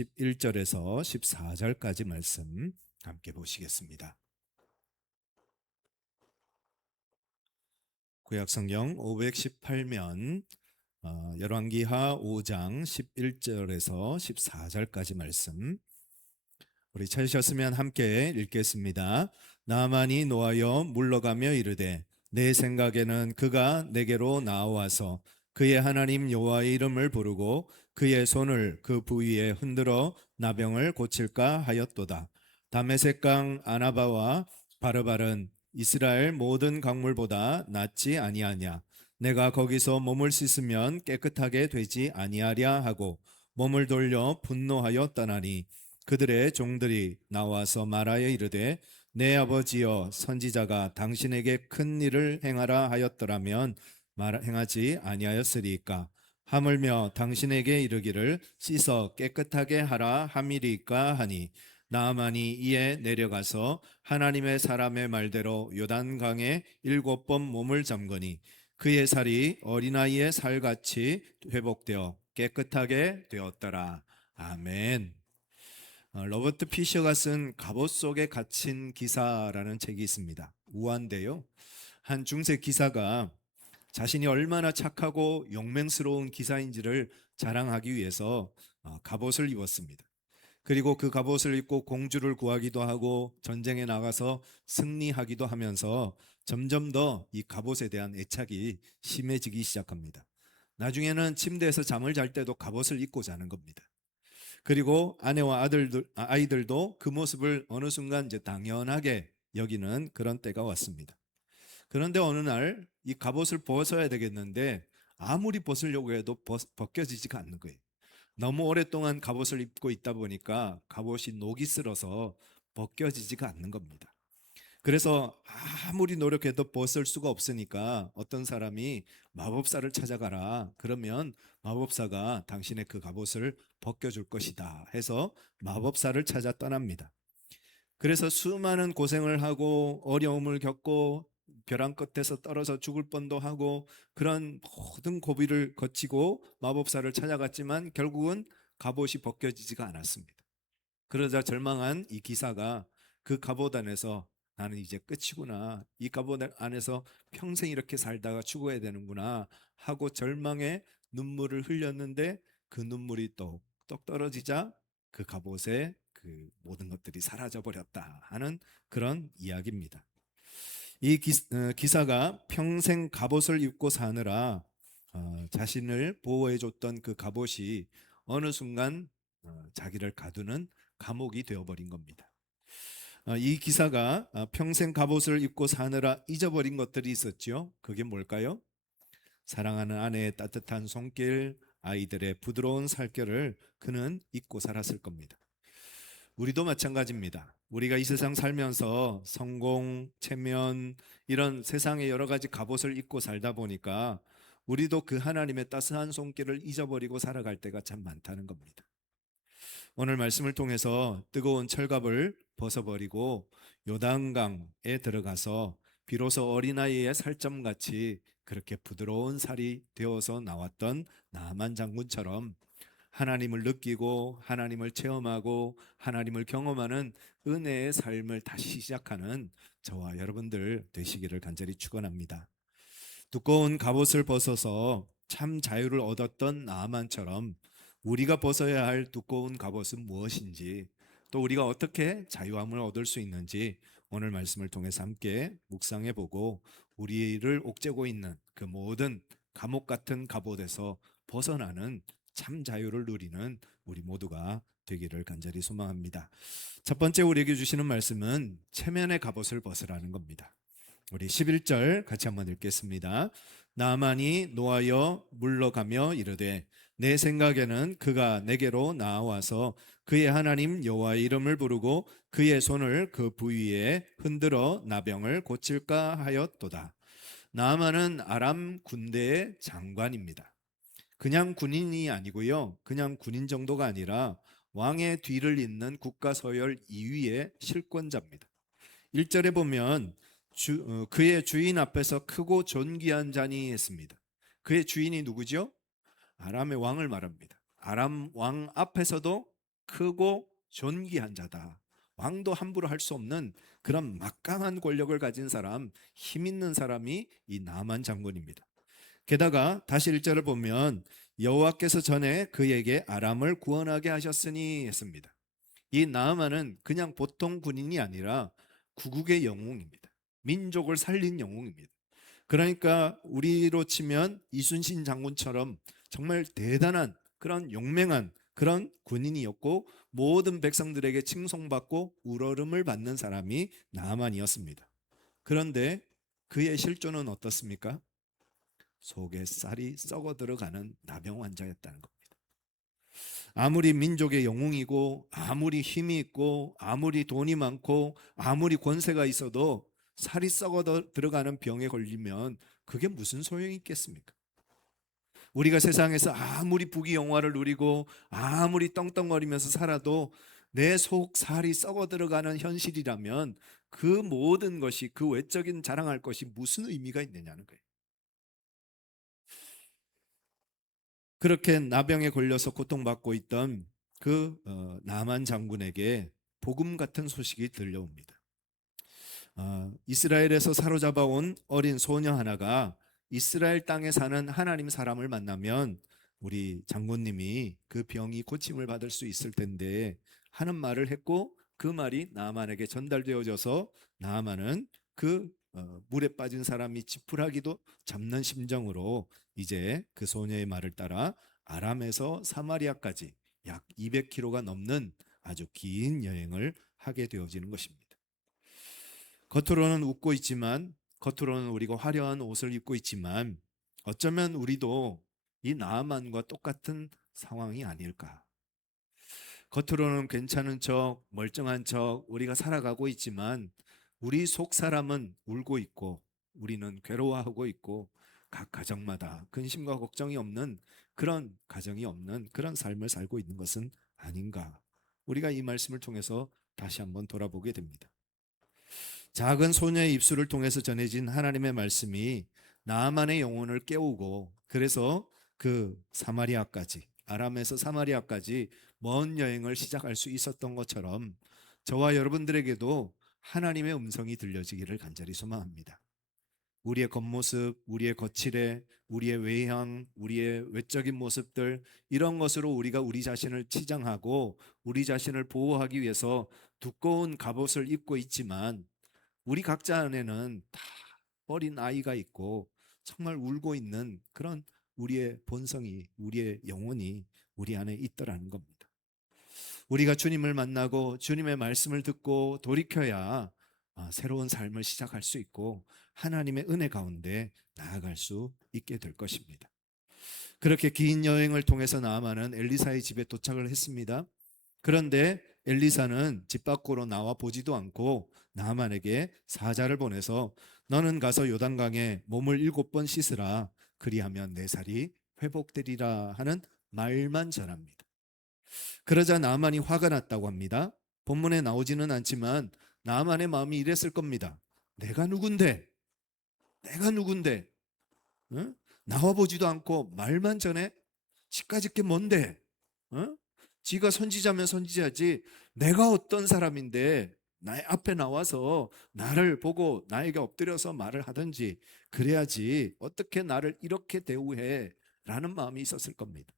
11절에서 14절까지 말씀 함께 보시겠습니다. 구약성경 518면 열왕기하 5장 11절에서 14절까지 말씀 우리 찾으셨으면 함께 읽겠습니다. 나아만이 노하여 물러가며 이르되 내 생각에는 그가 내게로 나와서 그의 하나님 여호와의 이름을 부르고 그의 손을 그 부위에 흔들어 나병을 고칠까 하였도다. 다메섹강 아나바와 바르발은 이스라엘 모든 강물보다 낫지 아니하냐. 내가 거기서 몸을 씻으면 깨끗하게 되지 아니하랴 하고 몸을 돌려 분노하여 떠나니 그들의 종들이 나와서 말하여 이르되 내 아버지여 선지자가 당신에게 큰 일을 행하라 하였더라면 행하지 아니하였으리까. 하물며 당신에게 이르기를 씻어 깨끗하게 하라 함이리까 하니 나아만이 이에 내려가서 하나님의 사람의 말대로 요단강에 7번 몸을 잠그니 그의 살이 어린아이의 살같이 회복되어 깨끗하게 되었더라. 아멘. 로버트 피셔가 쓴 갑옷 속에 갇힌 기사라는 책이 있습니다. 우한데요. 한 중세 기사가 자신이 얼마나 착하고 용맹스러운 기사인지를 자랑하기 위해서 갑옷을 입었습니다. 그리고 그 갑옷을 입고 공주를 구하기도 하고 전쟁에 나가서 승리하기도 하면서 점점 더 이 갑옷에 대한 애착이 심해지기 시작합니다. 나중에는 침대에서 잠을 잘 때도 갑옷을 입고 자는 겁니다. 그리고 아내와 아이들도 그 모습을 어느 순간 이제 당연하게 여기는 그런 때가 왔습니다. 그런데 어느 날 이 갑옷을 벗어야 되겠는데 아무리 벗으려고 해도 벗겨지지가 않는 거예요. 너무 오랫동안 갑옷을 입고 있다 보니까 갑옷이 녹이 슬어서 벗겨지지가 않는 겁니다. 그래서 아무리 노력해도 벗을 수가 없으니까 어떤 사람이 마법사를 찾아가라. 그러면 마법사가 당신의 그 갑옷을 벗겨줄 것이다 해서 마법사를 찾아 떠납니다. 그래서 수많은 고생을 하고 어려움을 겪고 벼랑 끝에서 떨어져 죽을 뻔도 하고 그런 모든 고비를 거치고 마법사를 찾아갔지만 결국은 갑옷이 벗겨지지가 않았습니다. 그러자 절망한 이 기사가 그 갑옷 안에서 나는 이제 끝이구나. 이 갑옷 안에서 평생 이렇게 살다가 죽어야 되는구나 하고 절망에 눈물을 흘렸는데 그 눈물이 똑똑 떨어지자 그 갑옷에 그 모든 것들이 사라져 버렸다 하는 그런 이야기입니다. 이 기사가 평생 갑옷을 입고 사느라 자신을 보호해 줬던 그 갑옷이 어느 순간 자기를 가두는 감옥이 되어버린 겁니다. 이 기사가 평생 갑옷을 입고 사느라 잊어버린 것들이 있었죠. 그게 뭘까요? 사랑하는 아내의 따뜻한 손길, 아이들의 부드러운 살결을 그는 잊고 살았을 겁니다. 우리도 마찬가지입니다. 우리가 이 세상 살면서 성공, 체면 이런 세상의 여러 가지 갑옷을 입고 살다 보니까 우리도 그 하나님의 따스한 손길을 잊어버리고 살아갈 때가 참 많다는 겁니다. 오늘 말씀을 통해서 뜨거운 철갑을 벗어버리고 요단강에 들어가서 비로소 어린아이의 살점같이 그렇게 부드러운 살이 되어서 나왔던 나만 장군처럼 하나님을 느끼고 하나님을 체험하고 하나님을 경험하는 은혜의 삶을 다시 시작하는 저와 여러분들 되시기를 간절히 축원합니다. 두꺼운 갑옷을 벗어서 참 자유를 얻었던 나아만처럼 우리가 벗어야 할 두꺼운 갑옷은 무엇인지 또 우리가 어떻게 자유함을 얻을 수 있는지 오늘 말씀을 통해서 함께 묵상해 보고 우리를 옥죄고 있는 그 모든 감옥 같은 갑옷에서 벗어나는 참 자유를 누리는 우리 모두가 되기를 간절히 소망합니다. 첫 번째 우리에게 주시는 말씀은 체면의 갑옷을 벗으라는 겁니다. 우리 11절 같이 한번 읽겠습니다. 나아만이 노하여 물러가며 이르되 내 생각에는 그가 내게로 나와서 그의 하나님 여호와의 이름을 부르고 그의 손을 그 부위에 흔들어 나병을 고칠까 하였도다. 나아만은 아람 군대의 장관입니다. 그냥 군인이 아니고요. 그냥 군인 정도가 아니라 왕의 뒤를 잇는 국가서열 2위의 실권자입니다. 1절에 보면 그의 주인 앞에서 크고 존귀한 자니 했습니다. 그의 주인이 누구죠? 아람의 왕을 말합니다. 아람 왕 앞에서도 크고 존귀한 자다. 왕도 함부로 할 수 없는 그런 막강한 권력을 가진 사람, 힘 있는 사람이 이 나만 장군입니다. 게다가 다시 1절을 보면 여호와께서 전에 그에게 아람을 구원하게 하셨으니 했습니다. 이 나아만은 그냥 보통 군인이 아니라 구국의 영웅입니다. 민족을 살린 영웅입니다. 그러니까 우리로 치면 이순신 장군처럼 정말 대단한 그런 용맹한 그런 군인이었고 모든 백성들에게 칭송받고 우러름을 받는 사람이 나아만이었습니다. 그런데 그의 실존은 어떻습니까? 속에 쌀이 썩어 들어가는 나병 환자였다는 겁니다. 아무리 민족의 영웅이고 아무리 힘이 있고 아무리 돈이 많고 아무리 권세가 있어도 살이 썩어 들어가는 병에 걸리면 그게 무슨 소용이 있겠습니까? 우리가 세상에서 아무리 부귀영화를 누리고 아무리 떵떵거리면서 살아도 내 속 살이 썩어 들어가는 현실이라면 그 모든 것이 그 외적인 자랑할 것이 무슨 의미가 있느냐는 거예요. 그렇게 나병에 걸려서 고통받고 있던 그 나만 장군에게 복음 같은 소식이 들려옵니다. 이스라엘에서 사로잡아 온 어린 소녀 하나가 이스라엘 땅에 사는 하나님 사람을 만나면 우리 장군님이 그 병이 고침을 받을 수 있을 텐데 하는 말을 했고, 그 말이 나아만에게 전달되어져서 나아만은 그 물에 빠진 사람이 지푸라기도 잡는 심정으로 이제 그 소녀의 말을 따라 아람에서 사마리아까지 약 200km가 넘는 아주 긴 여행을 하게 되어지는 것입니다. 겉으로는 웃고 있지만, 겉으로는 우리가 화려한 옷을 입고 있지만 어쩌면 우리도 이 나아만과 똑같은 상황이 아닐까. 겉으로는 괜찮은 척, 멀쩡한 척 우리가 살아가고 있지만 우리 속 사람은 울고 있고 우리는 괴로워하고 있고 각 가정마다 근심과 걱정이 없는 그런 가정이 없는 그런 삶을 살고 있는 것은 아닌가. 우리가 이 말씀을 통해서 다시 한번 돌아보게 됩니다. 작은 소녀의 입술을 통해서 전해진 하나님의 말씀이 나아만의 영혼을 깨우고 그래서 그 사마리아까지, 아람에서 사마리아까지 먼 여행을 시작할 수 있었던 것처럼 저와 여러분들에게도 하나님의 음성이 들려지기를 간절히 소망합니다. 우리의 겉모습, 우리의 거칠애, 우리의 외향, 우리의 외적인 모습들, 이런 것으로 우리가 우리 자신을 치장하고 우리 자신을 보호하기 위해서 두꺼운 갑옷을 입고 있지만 우리 각자 안에는 다 어린 아이가 있고 정말 울고 있는 그런 우리의 본성이, 우리의 영혼이 우리 안에 있더라는 겁니다. 우리가 주님을 만나고 주님의 말씀을 듣고 돌이켜야 새로운 삶을 시작할 수 있고 하나님의 은혜 가운데 나아갈 수 있게 될 것입니다. 그렇게 긴 여행을 통해서 나아만은 엘리사의 집에 도착을 했습니다. 그런데 엘리사는 집 밖으로 나와 보지도 않고 나아만에게 사자를 보내서 너는 가서 요단강에 몸을 7번 씻으라, 그리하면 내 살이 회복되리라 하는 말만 전합니다. 그러자 나아만이 화가 났다고 합니다. 본문에 나오지는 않지만 나아만의 마음이 이랬을 겁니다. 내가 누군데? 내가 누군데? 어? 나와 보지도 않고 말만 전해? 시까짓 게 뭔데? 어? 지가 선지자면 선지자지 내가 어떤 사람인데 나의 앞에 나와서 나를 보고 나에게 엎드려서 말을 하든지 그래야지 어떻게 나를 이렇게 대우해? 라는 마음이 있었을 겁니다.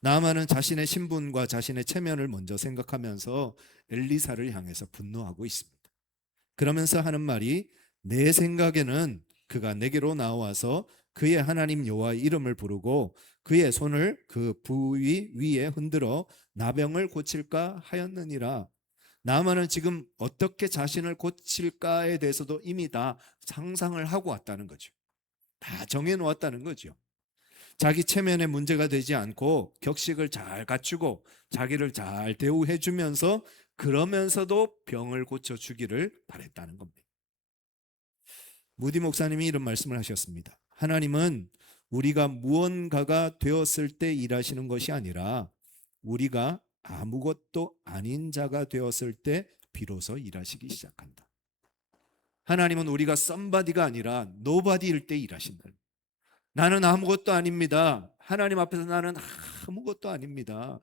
나아만은 자신의 신분과 자신의 체면을 먼저 생각하면서 엘리사를 향해서 분노하고 있습니다. 그러면서 하는 말이 내 생각에는 그가 내게로 나와서 그의 하나님 여호와의 이름을 부르고 그의 손을 그 부위 위에 흔들어 나병을 고칠까 하였느니라. 나아만은 지금 어떻게 자신을 고칠까에 대해서도 이미 다 상상을 하고 왔다는 거죠. 다 정해놓았다는 거죠. 자기 체면에 문제가 되지 않고 격식을 잘 갖추고 자기를 잘 대우해 주면서 그러면서도 병을 고쳐주기를 바랬다는 겁니다. 무디 목사님이 이런 말씀을 하셨습니다. 하나님은 우리가 무언가가 되었을 때 일하시는 것이 아니라 우리가 아무것도 아닌 자가 되었을 때 비로소 일하시기 시작한다. 하나님은 우리가 somebody가 아니라 nobody일 때 일하신다. 나는 아무것도 아닙니다. 하나님 앞에서 나는 아무것도 아닙니다.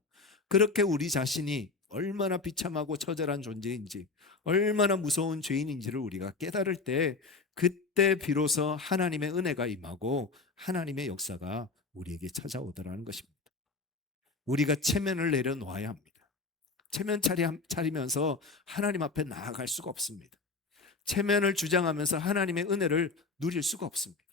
그렇게 우리 자신이 얼마나 비참하고 처절한 존재인지, 얼마나 무서운 죄인인지를 우리가 깨달을 때, 그때 비로소 하나님의 은혜가 임하고 하나님의 역사가 우리에게 찾아오더라는 것입니다. 우리가 체면을 내려놓아야 합니다. 체면 차리면서 하나님 앞에 나아갈 수가 없습니다. 체면을 주장하면서 하나님의 은혜를 누릴 수가 없습니다.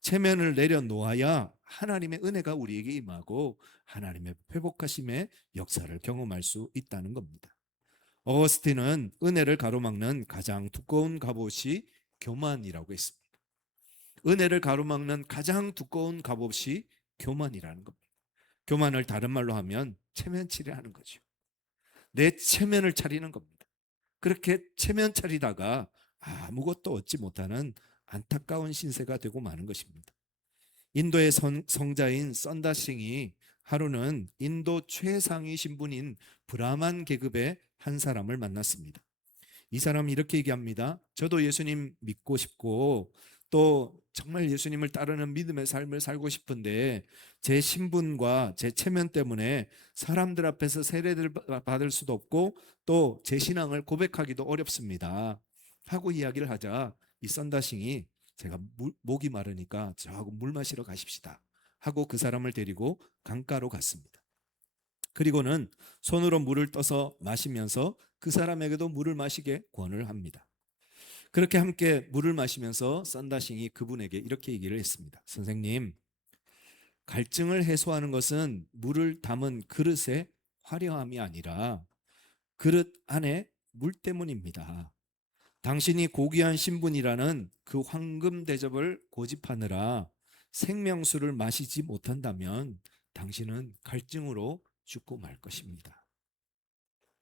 체면을 내려놓아야 하나님의 은혜가 우리에게 임하고 하나님의 회복하심의 역사를 경험할 수 있다는 겁니다. 어거스틴은 은혜를 가로막는 가장 두꺼운 갑옷이 교만이라고 했습니다. 은혜를 가로막는 가장 두꺼운 갑옷이 교만이라는 겁니다. 교만을 다른 말로 하면 체면치레하는 거죠. 내 체면을 차리는 겁니다. 그렇게 체면 차리다가 아무것도 얻지 못하는 안타까운 신세가 되고 마는 것입니다. 인도의 성자인 썬다싱이 하루는 인도 최상위 신분인 브라만 계급의 한 사람을 만났습니다. 이 사람이 이렇게 얘기합니다. 저도 예수님 믿고 싶고 또 정말 예수님을 따르는 믿음의 삶을 살고 싶은데 제 신분과 제 체면 때문에 사람들 앞에서 세례를 받을 수도 없고 또 제 신앙을 고백하기도 어렵습니다 하고 이야기를 하자 이 썬다싱이 제가 목이 마르니까 저하고 물 마시러 가십시다 하고 그 사람을 데리고 강가로 갔습니다. 그리고는 손으로 물을 떠서 마시면서 그 사람에게도 물을 마시게 권을 합니다. 그렇게 함께 물을 마시면서 썬다싱이 그분에게 이렇게 얘기를 했습니다. 선생님, 갈증을 해소하는 것은 물을 담은 그릇의 화려함이 아니라 그릇 안에 물 때문입니다. 당신이 고귀한 신분이라는 그 황금 대접을 고집하느라 생명수를 마시지 못한다면 당신은 갈증으로 죽고 말 것입니다.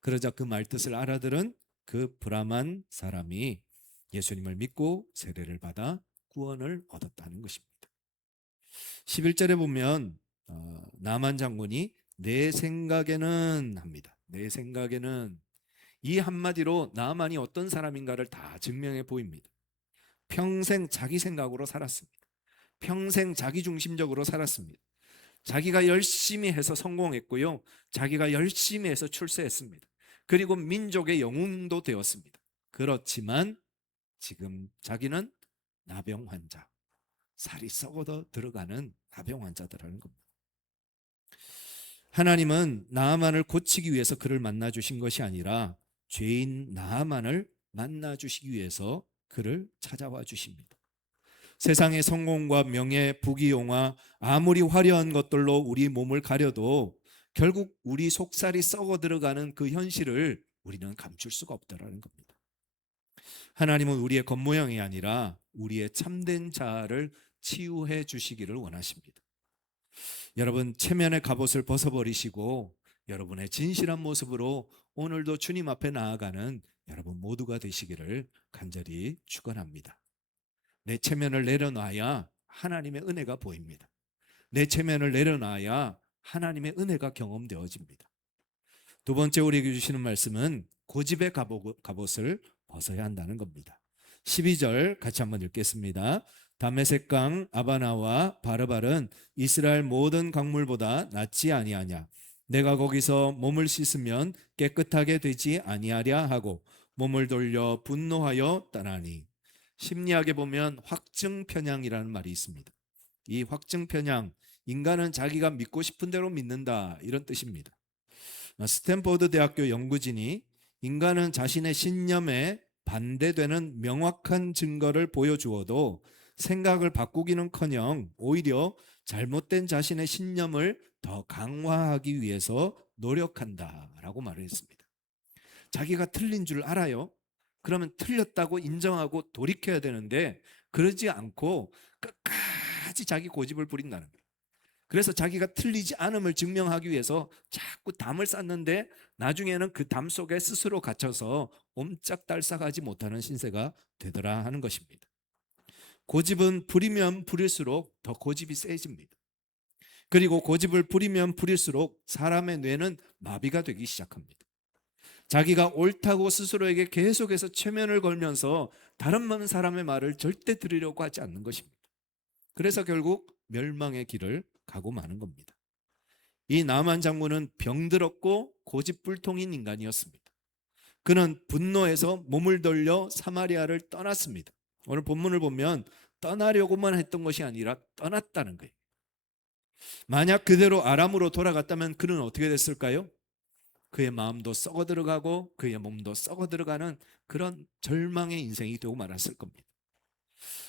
그러자 그 말뜻을 알아들은 그 브라만 사람이 예수님을 믿고 세례를 받아 구원을 얻었다는 것입니다. 11절에 보면 나만 장군이 내 생각에는 합니다. 내 생각에는 이 한마디로 나만이 어떤 사람인가를 다 증명해 보입니다. 평생 자기 생각으로 살았습니다. 평생 자기 중심적으로 살았습니다. 자기가 열심히 해서 성공했고요. 자기가 열심히 해서 출세했습니다. 그리고 민족의 영웅도 되었습니다. 그렇지만 지금 자기는 나병 환자, 살이 썩어도 들어가는 나병 환자들라는 겁니다. 하나님은 나아만을 고치기 위해서 그를 만나 주신 것이 아니라 죄인 나아만을 만나 주시기 위해서 그를 찾아와 주십니다. 세상의 성공과 명예, 부귀영화, 아무리 화려한 것들로 우리 몸을 가려도 결국 우리 속살이 썩어 들어가는 그 현실을 우리는 감출 수가 없다라는 겁니다. 하나님은 우리의 겉모양이 아니라 우리의 참된 자아를 치유해 주시기를 원하십니다. 여러분, 체면의 갑옷을 벗어버리시고 여러분의 진실한 모습으로 오늘도 주님 앞에 나아가는 여러분 모두가 되시기를 간절히 축원합니다. 내 체면을 내려놔야 하나님의 은혜가 보입니다. 내 체면을 내려놔야 하나님의 은혜가 경험되어집니다. 두 번째 우리에게 주시는 말씀은 고집의 갑옷을 벗어야 한다는 겁니다. 12절 같이 한번 읽겠습니다. 다메섹 강 아바나와 바르발은 이스라엘 모든 강물보다 낫지 아니하냐. 내가 거기서 몸을 씻으면 깨끗하게 되지 아니하랴 하고 몸을 돌려 분노하여 떠나니. 심리학에 보면 확증편향이라는 말이 있습니다. 이 확증편향, 인간은 자기가 믿고 싶은 대로 믿는다 이런 뜻입니다. 스탠포드 대학교 연구진이 인간은 자신의 신념에 반대되는 명확한 증거를 보여주어도 생각을 바꾸기는커녕 오히려 잘못된 자신의 신념을 더 강화하기 위해서 노력한다라고 말을 했습니다. 자기가 틀린 줄 알아요. 그러면 틀렸다고 인정하고 돌이켜야 되는데 그러지 않고 끝까지 자기 고집을 부린다는 거예요. 그래서 자기가 틀리지 않음을 증명하기 위해서 자꾸 담을 쌓는데 나중에는 그 담 속에 스스로 갇혀서 옴짝달싹하지 못하는 신세가 되더라 하는 것입니다. 고집은 부리면 부릴수록 더 고집이 세집니다. 그리고 고집을 부리면 부릴수록 사람의 뇌는 마비가 되기 시작합니다. 자기가 옳다고 스스로에게 계속해서 최면을 걸면서 다른 사람의 말을 절대 들으려고 하지 않는 것입니다. 그래서 결국 멸망의 길을 가고 마는 겁니다. 이 나만 장군은 병들었고 고집불통인 인간이었습니다. 그는 분노해서 몸을 돌려 사마리아를 떠났습니다. 오늘 본문을 보면 떠나려고만 했던 것이 아니라 떠났다는 거예요. 만약 그대로 아람으로 돌아갔다면 그는 어떻게 됐을까요? 그의 마음도 썩어 들어가고 그의 몸도 썩어 들어가는 그런 절망의 인생이 되고 말았을 겁니다.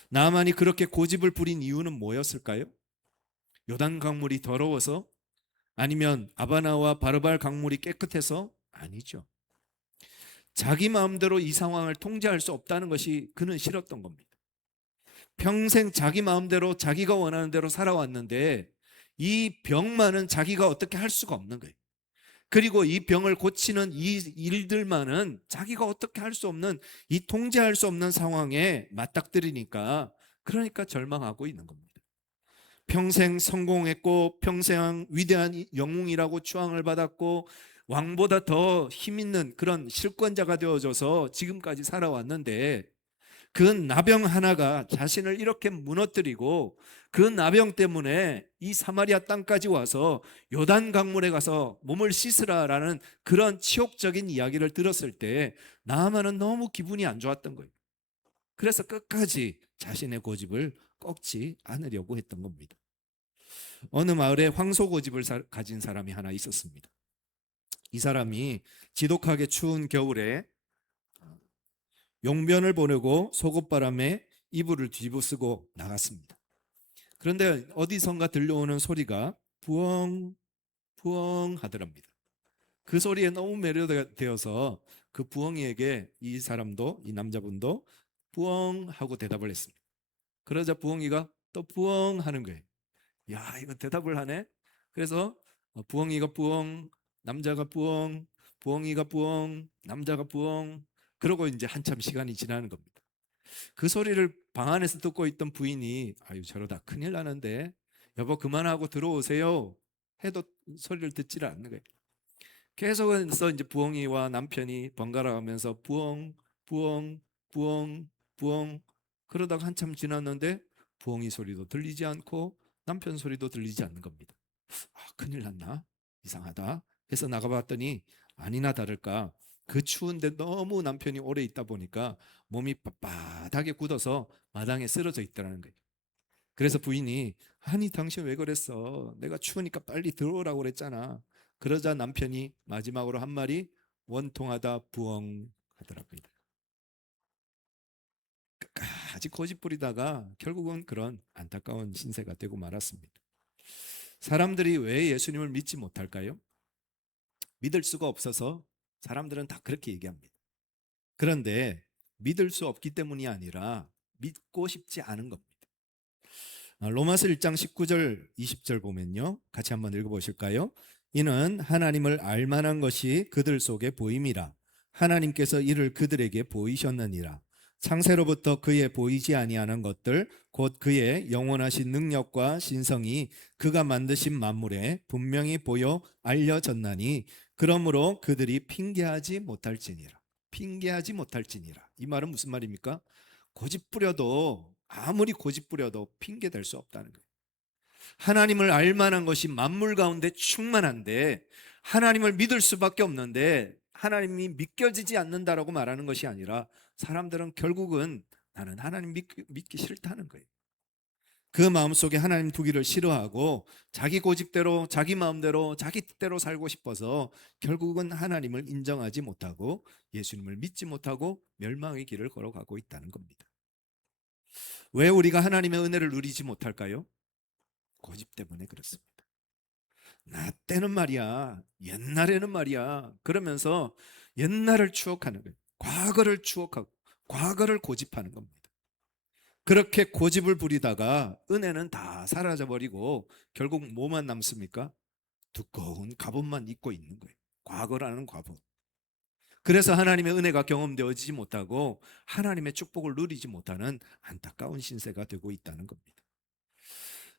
나만이 그렇게 고집을 부린 이유는 뭐였을까요? 요단 강물이 더러워서? 아니면 아바나와 바르발 강물이 깨끗해서? 아니죠. 자기 마음대로 이 상황을 통제할 수 없다는 것이 그는 싫었던 겁니다. 평생 자기 마음대로 자기가 원하는 대로 살아왔는데 이 병만은 자기가 어떻게 할 수가 없는 거예요. 그리고 이 병을 고치는 이 일들만은 자기가 어떻게 할 수 없는, 이 통제할 수 없는 상황에 맞닥뜨리니까, 그러니까 절망하고 있는 겁니다. 평생 성공했고 평생 위대한 영웅이라고 추앙을 받았고 왕보다 더 힘있는 그런 실권자가 되어져서 지금까지 살아왔는데, 그 나병 하나가 자신을 이렇게 무너뜨리고 그 나병 때문에 이 사마리아 땅까지 와서 요단 강물에 가서 몸을 씻으라라는 그런 치욕적인 이야기를 들었을 때 나아만은 너무 기분이 안 좋았던 거예요. 그래서 끝까지 자신의 고집을 꺾지 않으려고 했던 겁니다. 어느 마을에 황소 고집을 가진 사람이 하나 있었습니다. 이 사람이 지독하게 추운 겨울에 용변을 보내고 속옷바람에 이불을 뒤집어쓰고 나갔습니다. 그런데 어디선가 들려오는 소리가 부엉 부엉 하더랍니다. 그 소리에 너무 매료되어서 그 부엉이에게 이 사람도, 이 남자분도 부엉 하고 대답을 했습니다. 그러자 부엉이가 또 부엉 하는 거예요. 야, 이거 대답을 하네. 그래서 부엉이가 부엉, 남자가 부엉, 부엉이가 부엉, 남자가 부엉, 그러고 이제 한참 시간이 지나는 겁니다. 그 소리를 방 안에서 듣고 있던 부인이 아유 저러다 큰일 나는데 여보 그만하고 들어오세요 해도 소리를 듣지를 않는 거예요. 계속해서 이제 부엉이와 남편이 번갈아 가면서 부엉 부엉 부엉 부엉 그러다가 한참 지났는데 부엉이 소리도 들리지 않고 남편 소리도 들리지 않는 겁니다. 아, 큰일 났나? 이상하다 해서 나가봤더니 아니나 다를까 그 추운데 너무 남편이 오래 있다 보니까 몸이 빳빳하게 굳어서 마당에 쓰러져 있더라는 거예요. 그래서 부인이 아니 당신 왜 그랬어? 내가 추우니까 빨리 들어오라고 그랬잖아. 그러자 남편이 마지막으로 한 말이 원통하다 부엉 하더라고요. 끝까지 고집 부리다가 결국은 그런 안타까운 신세가 되고 말았습니다. 사람들이 왜 예수님을 믿지 못할까요? 믿을 수가 없어서 사람들은 다 그렇게 얘기합니다. 그런데 믿을 수 없기 때문이 아니라 믿고 싶지 않은 겁니다. 로마서 1장 19절 20절 보면요. 같이 한번 읽어보실까요? 이는 하나님을 알만한 것이 그들 속에 보임이라. 하나님께서 이를 그들에게 보이셨느니라. 창세로부터 그의 보이지 아니하는 것들 곧 그의 영원하신 능력과 신성이 그가 만드신 만물에 분명히 보여 알려졌나니 그러므로 그들이 핑계하지 못할지니라. 핑계하지 못할지니라. 이 말은 무슨 말입니까? 고집 부려도 아무리 고집 부려도 핑계 댈 수 없다는 거예요. 하나님을 알 만한 것이 만물 가운데 충만한데 하나님을 믿을 수밖에 없는데 하나님이 믿겨지지 않는다라고 말하는 것이 아니라 사람들은 결국은 나는 하나님 믿기 싫다는 거예요. 그 마음속에 하나님 두기를 싫어하고 자기 고집대로 자기 마음대로 자기 뜻대로 살고 싶어서 결국은 하나님을 인정하지 못하고 예수님을 믿지 못하고 멸망의 길을 걸어가고 있다는 겁니다. 왜 우리가 하나님의 은혜를 누리지 못할까요? 고집 때문에 그렇습니다. 나 때는 말이야, 옛날에는 말이야, 그러면서 옛날을 추억하는 거예요. 과거를 추억하고 과거를 고집하는 겁니다. 그렇게 고집을 부리다가 은혜는 다 사라져버리고 결국 뭐만 남습니까? 두꺼운 갑옷만 입고 있는 거예요. 과거라는 갑옷. 그래서 하나님의 은혜가 경험되어지지 못하고 하나님의 축복을 누리지 못하는 안타까운 신세가 되고 있다는 겁니다.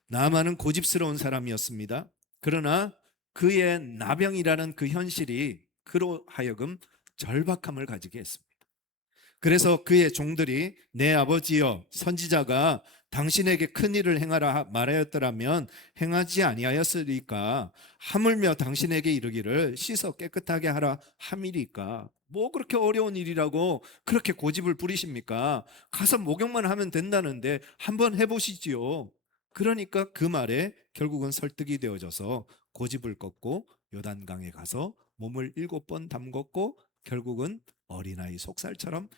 나아만은 고집스러운 사람이었습니다. 그러나 그의 나병이라는 그 현실이 그로 하여금 절박함을 가지게 했습니다. 그래서 그의 종들이 내 아버지여 선지자가 당신에게 큰 일을 행하라 말하였더라면 행하지 아니하였으리까 하물며 당신에게 이르기를 씻어 깨끗하게 하라 함이리까. 뭐 그렇게 어려운 일이라고 그렇게 고집을 부리십니까? 가서 목욕만 하면 된다는데 한번 해보시지요. 그러니까 그 말에 결국은 설득이 되어져서 고집을 꺾고 요단강에 가서 몸을 7번 담궜고 결국은 어린아이 속살처럼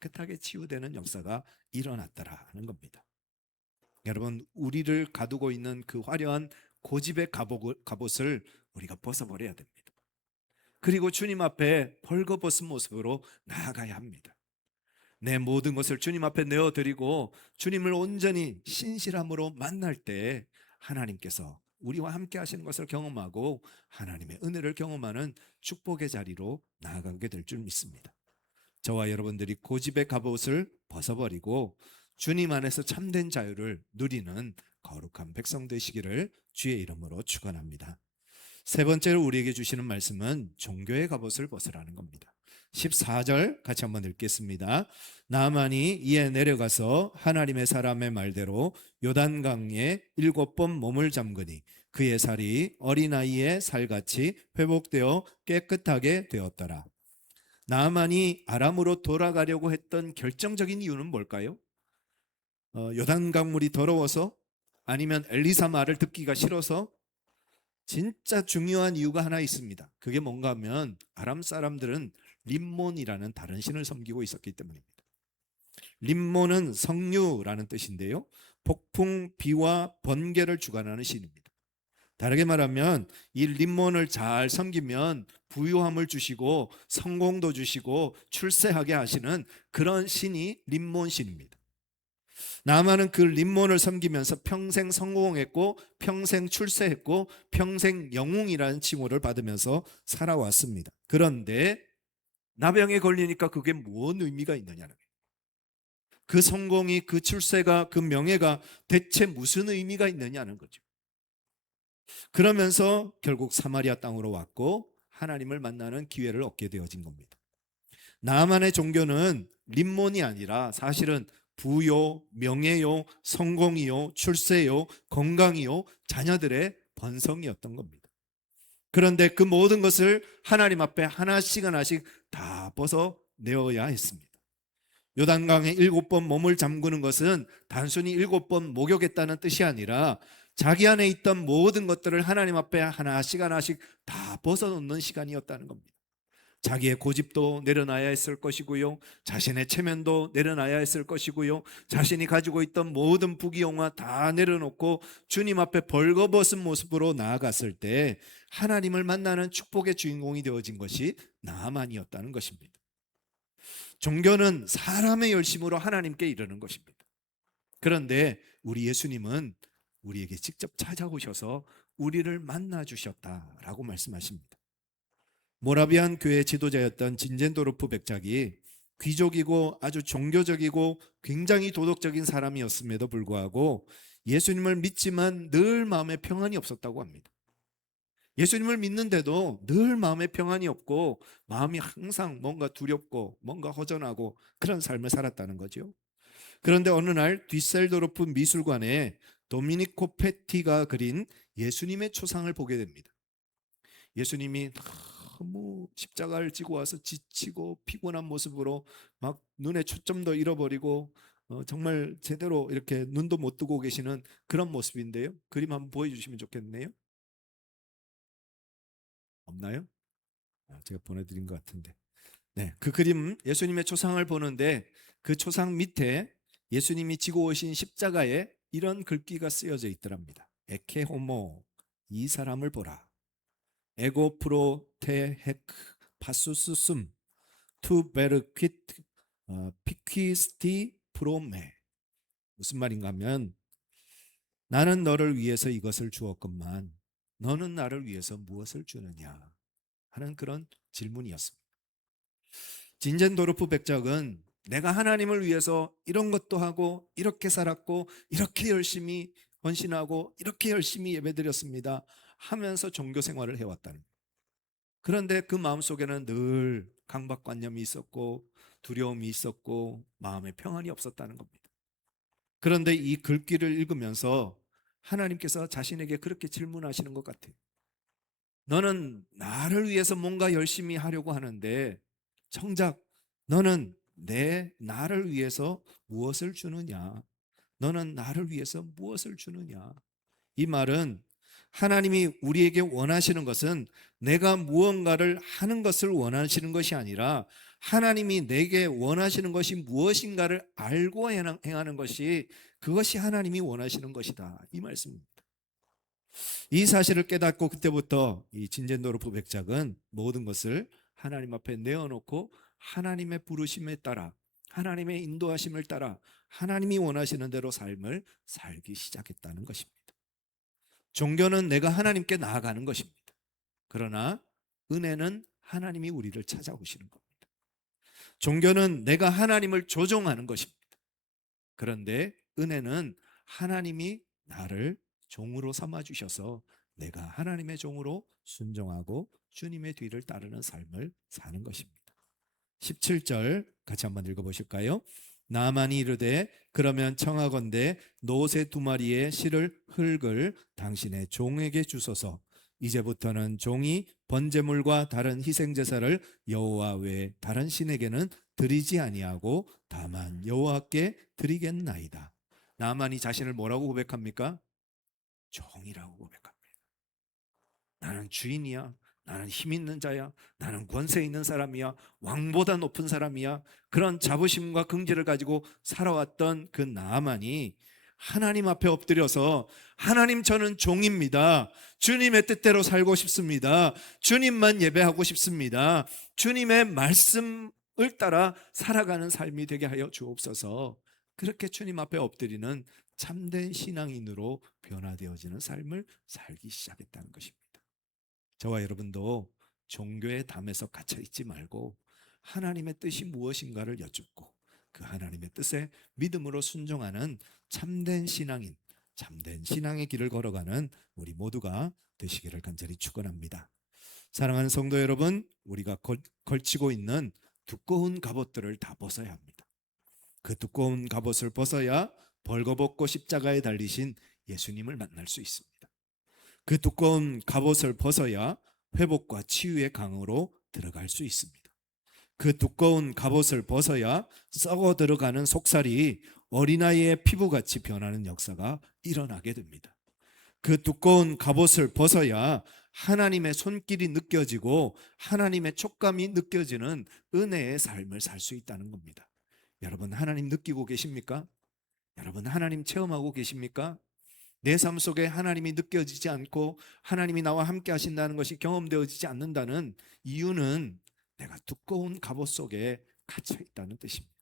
깨끗하게 치유되는 역사가 일어났더라는 겁니다. 여러분, 우리를 가두고 있는 그 화려한 고집의 갑옷을 우리가 벗어버려야 됩니다. 그리고 주님 앞에 벌거벗은 모습으로 나아가야 합니다. 내 모든 것을 주님 앞에 내어드리고 주님을 온전히 신실함으로 만날 때 하나님께서 우리와 함께 하시는 것을 경험하고 하나님의 은혜를 경험하는 축복의 자리로 나아가게 될 줄 믿습니다. 저와 여러분들이 고집의 갑옷을 벗어버리고 주님 안에서 참된 자유를 누리는 거룩한 백성 되시기를 주의 이름으로 축원합니다. 세 번째로 우리에게 주시는 말씀은 종교의 갑옷을 벗으라는 겁니다. 14절 같이 한번 읽겠습니다. 나아만이 이에 내려가서 하나님의 사람의 말대로 요단강에 7번 몸을 잠그니 그의 살이 어린아이의 살같이 회복되어 깨끗하게 되었더라. 나아만이 아람으로 돌아가려고 했던 결정적인 이유는 뭘까요? 요단강물이 더러워서? 아니면 엘리사 말을 듣기가 싫어서? 진짜 중요한 이유가 하나 있습니다. 그게 뭔가 하면 아람 사람들은 림몬이라는 다른 신을 섬기고 있었기 때문입니다. 림몬은 성류라는 뜻인데요, 폭풍, 비와 번개를 주관하는 신입니다. 다르게 말하면 이 림몬을 잘 섬기면 부유함을 주시고 성공도 주시고 출세하게 하시는 그런 신이 림몬 신입니다. 나아만은 그 림몬을 섬기면서 평생 성공했고 평생 출세했고 평생 영웅이라는 칭호를 받으면서 살아왔습니다. 그런데 나병에 걸리니까 그게 무슨 의미가 있느냐는 거예요. 그 성공이, 그 출세가, 그 명예가 대체 무슨 의미가 있느냐는 거죠. 그러면서 결국 사마리아 땅으로 왔고 하나님을 만나는 기회를 얻게 되어진 겁니다. 나아만의 종교는 림몬이 아니라 사실은 부요, 명예요, 성공이요, 출세요, 건강이요, 자녀들의 번성이었던 겁니다. 그런데 그 모든 것을 하나님 앞에 하나씩 하나씩 다 벗어내어야 했습니다. 요단강에 7번 몸을 잠그는 것은 단순히 7번 목욕했다는 뜻이 아니라 자기 안에 있던 모든 것들을 하나님 앞에 하나씩 하나씩 다 벗어놓는 시간이었다는 겁니다. 자기의 고집도 내려놔야 했을 것이고요, 자신의 체면도 내려놔야 했을 것이고요, 자신이 가지고 있던 모든 부귀영화 다 내려놓고 주님 앞에 벌거벗은 모습으로 나아갔을 때 하나님을 만나는 축복의 주인공이 되어진 것이 나아만이었다는 것입니다. 종교는 사람의 열심으로 하나님께 이르는 것입니다. 그런데 우리 예수님은 우리에게 직접 찾아오셔서 우리를 만나 주셨다라고 말씀하십니다. 모라비안 교회 지도자였던 진젠도르프 백작이 귀족이고 아주 종교적이고 굉장히 도덕적인 사람이었음에도 불구하고 예수님을 믿지만 늘 마음에 평안이 없었다고 합니다. 예수님을 믿는데도 늘 마음에 평안이 없고 마음이 항상 뭔가 두렵고 뭔가 허전하고 그런 삶을 살았다는 거죠. 그런데 어느 날 뒤셀도르프 미술관에 도미니코 페티가 그린 예수님의 초상을 보게 됩니다. 예수님이 너무 십자가를 지고 와서 지치고 피곤한 모습으로 막 눈에 초점도 잃어버리고 정말 제대로 이렇게 눈도 못 뜨고 계시는 그런 모습인데요. 그림 한번 보여주시면 좋겠네요. 없나요? 제가 보내드린 것 같은데. 네, 그 그림 예수님의 초상을 보는데 그 초상 밑에 예수님이 지고 오신 십자가에 이런 글귀가 쓰여져 있더랍니다. 에케 호모, 이 사람을 보라. 에고 프로 테 헤크 파수스 숨투 베르퀴트 피퀴스티 프로메. 무슨 말인가 하면 나는 너를 위해서 이것을 주었건만 너는 나를 위해서 무엇을 주느냐 하는 그런 질문이었습니다. 진젠도르프 백작은 내가 하나님을 위해서 이런 것도 하고 이렇게 살았고 이렇게 열심히 헌신하고 이렇게 열심히 예배드렸습니다 하면서 종교 생활을 해왔다는 거예요. 그런데 그 마음속에는 늘 강박관념이 있었고 두려움이 있었고 마음에 평안이 없었다는 겁니다. 그런데 이 글귀를 읽으면서 하나님께서 자신에게 그렇게 질문하시는 것 같아요. 너는 나를 위해서 뭔가 열심히 하려고 하는데 정작 너는 나를 위해서 무엇을 주느냐? 너는 나를 위해서 무엇을 주느냐? 이 말은 하나님이 우리에게 원하시는 것은 내가 무언가를 하는 것을 원하시는 것이 아니라 하나님이 내게 원하시는 것이 무엇인가를 알고 행하는 것이, 그것이 하나님이 원하시는 것이다, 이 말씀입니다. 이 사실을 깨닫고 그때부터 이 진젠도르프 백작은 모든 것을 하나님 앞에 내어놓고 하나님의 부르심에 따라, 하나님의 인도하심을 따라 하나님이 원하시는 대로 삶을 살기 시작했다는 것입니다. 종교는 내가 하나님께 나아가는 것입니다. 그러나 은혜는 하나님이 우리를 찾아오시는 겁니다. 종교는 내가 하나님을 조종하는 것입니다. 그런데 은혜는 하나님이 나를 종으로 삼아주셔서 내가 하나님의 종으로 순종하고 주님의 뒤를 따르는 삶을 사는 것입니다. 17절 같이 한번 읽어보실까요? 나만이 이르되 그러면 청하건대 노새 2마리의 실을 흙을 당신의 종에게 주소서. 이제부터는 종이 번제물과 다른 희생제사를 여호와 외에 다른 신에게는 드리지 아니하고 다만 여호와께 드리겠나이다. 나만이 자신을 뭐라고 고백합니까? 종이라고 고백합니다. 나는 주인이야. 나는 힘 있는 자야. 나는 권세 있는 사람이야. 왕보다 높은 사람이야. 그런 자부심과 긍지를 가지고 살아왔던 그 나만이 하나님 앞에 엎드려서 하나님, 저는 종입니다. 주님의 뜻대로 살고 싶습니다. 주님만 예배하고 싶습니다. 주님의 말씀을 따라 살아가는 삶이 되게 하여 주옵소서. 그렇게 주님 앞에 엎드리는 참된 신앙인으로 변화되어지는 삶을 살기 시작했다는 것입니다. 저와 여러분도 종교의 담에서 갇혀 있지 말고 하나님의 뜻이 무엇인가를 여쭙고 그 하나님의 뜻에 믿음으로 순종하는 참된 신앙인, 참된 신앙의 길을 걸어가는 우리 모두가 되시기를 간절히 축원합니다. 사랑하는 성도 여러분, 우리가 걸치고 있는 두꺼운 갑옷들을 다 벗어야 합니다. 그 두꺼운 갑옷을 벗어야 벌거벗고 십자가에 달리신 예수님을 만날 수 있습니다. 그 두꺼운 갑옷을 벗어야 회복과 치유의 강으로 들어갈 수 있습니다. 그 두꺼운 갑옷을 벗어야 썩어 들어가는 속살이 어린아이의 피부같이 변하는 역사가 일어나게 됩니다. 그 두꺼운 갑옷을 벗어야 하나님의 손길이 느껴지고 하나님의 촉감이 느껴지는 은혜의 삶을 살 수 있다는 겁니다. 여러분, 하나님 느끼고 계십니까? 여러분, 하나님 체험하고 계십니까? 내 삶 속에 하나님이 느껴지지 않고 하나님이 나와 함께 하신다는 것이 경험되어지지 않는다는 이유는 내가 두꺼운 갑옷 속에 갇혀 있다는 뜻입니다.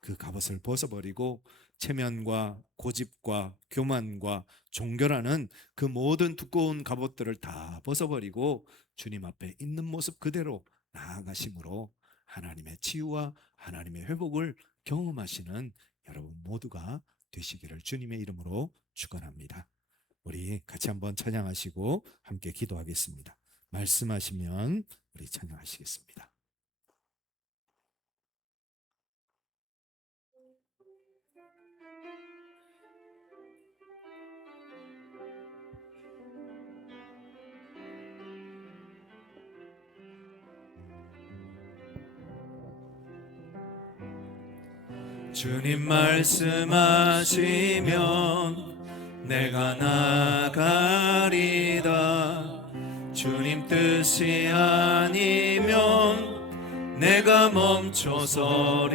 그 갑옷을 벗어버리고 체면과 고집과 교만과 종교라는 그 모든 두꺼운 갑옷들을 다 벗어버리고 주님 앞에 있는 모습 그대로 나아가심으로 하나님의 치유와 하나님의 회복을 경험하시는 여러분 모두가 되시기를 주님의 이름으로 축원합니다. 우리 같이 한번 찬양하시고 함께 기도하겠습니다. 말씀하시면 우리 찬양하시겠습니다. 주님 말씀하시면 내가 나가리다. 주님 뜻이 아니면 내가 멈춰서리다.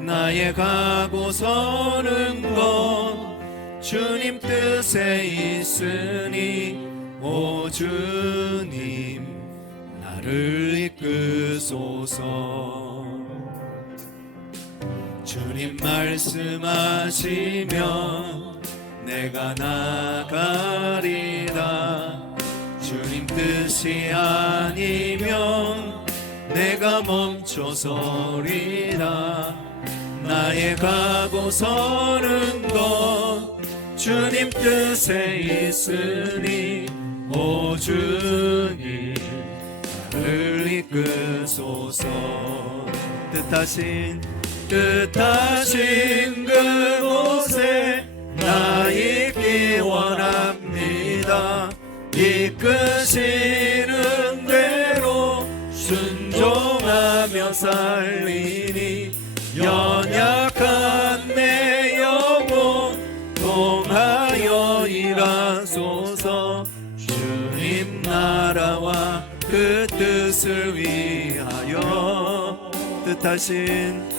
나의 가고 서는 것 주님 뜻에 있으니 오 주님 나를 이끄소서. 주님 말씀하시면 내가 나가리라. 주님 뜻이 아니면 내가 멈춰서리라. 나의 가고 서는 것 주님 뜻에 있으니 오 주님 나를 이끄소서. 뜻하신 그곳에 나 있기 원합니다. 이끄시는 대로 순종하며 살리니 연약한 내 영혼 통하여 일하소서. 주님 나라와 그 뜻을 위하여 뜻하신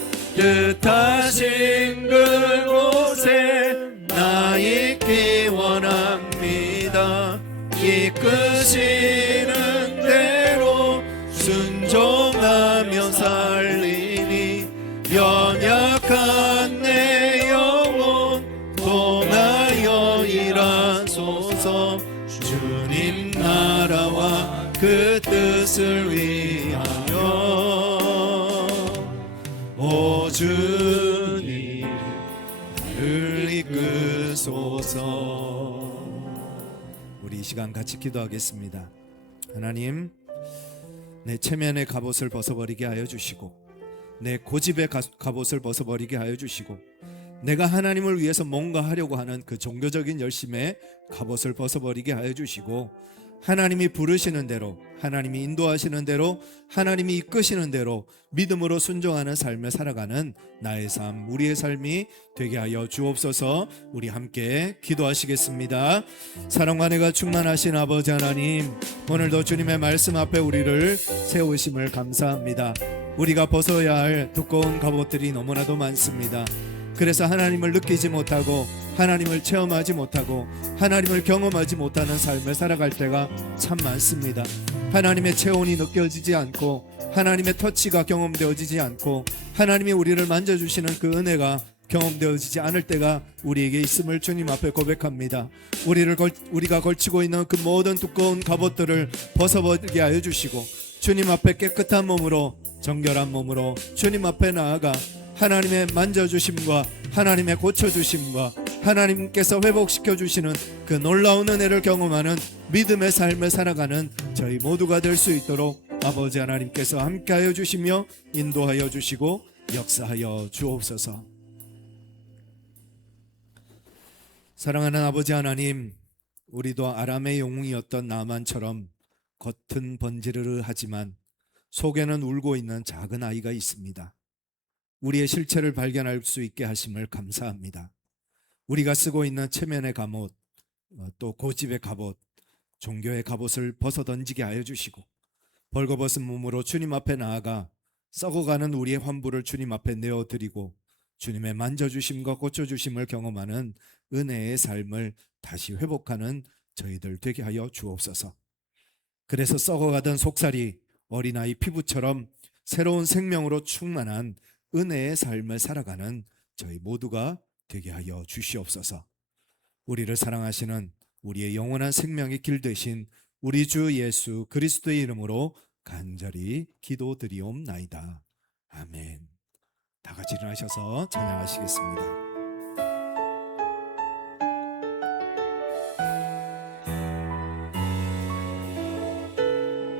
그곳에 나 있기 원합니다. 이끄시는 대로 순종하며 살리니 연약한 내 영혼 통하여 일하소서. 주님 나라와 그 뜻을 위하여 오 주님 나를 이끄소서. 우리 이 시간 같이 기도하겠습니다. 하나님, 내 체면의 갑옷을 벗어버리게 하여 주시고 내 고집의 갑옷을 벗어버리게 하여 주시고 내가 하나님을 위해서 뭔가 하려고 하는 그 종교적인 열심의 갑옷을 벗어버리게 하여 주시고 하나님이 부르시는 대로, 하나님이 인도하시는 대로, 하나님이 이끄시는 대로 믿음으로 순종하는 삶을 살아가는 나의 삶, 우리의 삶이 되게 하여 주옵소서. 우리 함께 기도하시겠습니다. 사랑과 은혜가 충만하신 아버지 하나님, 오늘도 주님의 말씀 앞에 우리를 세우심을 감사합니다. 우리가 벗어야 할 두꺼운 갑옷들이 너무나도 많습니다. 그래서 하나님을 느끼지 못하고 하나님을 체험하지 못하고 하나님을 경험하지 못하는 삶을 살아갈 때가 참 많습니다. 하나님의 체온이 느껴지지 않고 하나님의 터치가 경험되어지지 않고 하나님이 우리를 만져주시는 그 은혜가 경험되어지지 않을 때가 우리에게 있음을 주님 앞에 고백합니다. 우리가 걸치고 있는 그 모든 두꺼운 갑옷들을 벗어버리게 하여 주시고 주님 앞에 깨끗한 몸으로, 정결한 몸으로 주님 앞에 나아가 하나님의 만져주심과 하나님의 고쳐주심과 하나님께서 회복시켜주시는 그 놀라운 은혜를 경험하는 믿음의 삶을 살아가는 저희 모두가 될 수 있도록 아버지 하나님께서 함께하여 주시며 인도하여 주시고 역사하여 주옵소서. 사랑하는 아버지 하나님, 우리도 아람의 영웅이었던 나만처럼 겉은 번지르르하지만 속에는 울고 있는 작은 아이가 있습니다. 우리의 실체를 발견할 수 있게 하심을 감사합니다. 우리가 쓰고 있는 체면의 갑옷, 또 고집의 갑옷, 종교의 갑옷을 벗어던지게 하여 주시고 벌거벗은 몸으로 주님 앞에 나아가 썩어가는 우리의 환부를 주님 앞에 내어드리고 주님의 만져주심과 고쳐주심을 경험하는 은혜의 삶을 다시 회복하는 저희들 되게 하여 주옵소서. 그래서 썩어가던 속살이 어린아이 피부처럼 새로운 생명으로 충만한 은혜의 삶을 살아가는 저희 모두가 되게 하여 주시옵소서. 우리를 사랑하시는 우리의 영원한 생명의 길 되신 우리 주 예수 그리스도의 이름으로 간절히 기도드리옵나이다. 아멘. 다 같이 일어나셔서 찬양하시겠습니다.